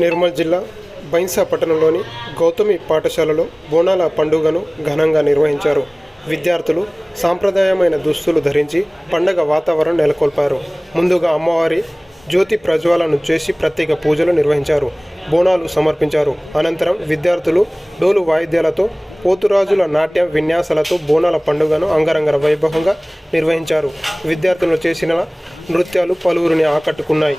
నిర్మల్ జిల్లా బైన్సా పట్టణంలోని గౌతమి పాఠశాలలో బోనాల పండుగను ఘనంగా నిర్వహించారు. విద్యార్థులు సాంప్రదాయమైన దుస్తులు ధరించి పండగ వాతావరణం నెలకొల్పారు. ముందుగా అమ్మవారి జ్యోతి ప్రజ్వలన చేసి ప్రత్యేక పూజలు నిర్వహించారు. బోనాలు సమర్పించారు. అనంతరం విద్యార్థులు డోలు వాయిద్యాలతో పోతురాజుల నాట్య విన్యాసాలతో బోనాల పండుగను అంగరంగ వైభవంగా నిర్వహించారు. విద్యార్థులు చేసిన నృత్యాలు పలువురిని ఆకట్టుకున్నాయి.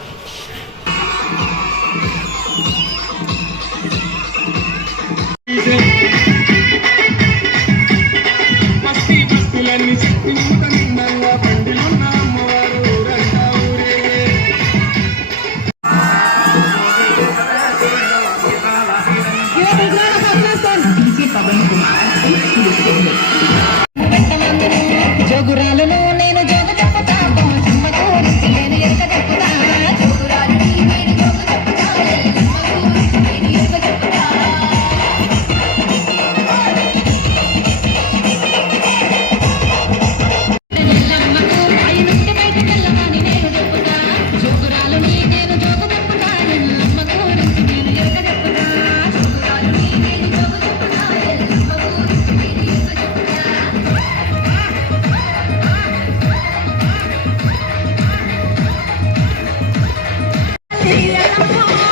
జోగురాలను నేను జోగు చెప్పుతా నేను ఎక్క చెప్పుతా జోగురాలని నేను జోగు చెప్పుతా నేను ఎక్క చెప్పుతా ఎల్లమ్మకు పైనుండి బయటికి వెళ్ళమని నేను చెప్పుతా జోగురాలని నేను జోగు చెప్పుతా ఎల్లమ్మకు నేను ఎక్క చెప్పుతా జోగురాలని నేను జోగు చెప్పుతా ఎల్లమ్మకు నేను ఎక్క చెప్పుతా Yeah.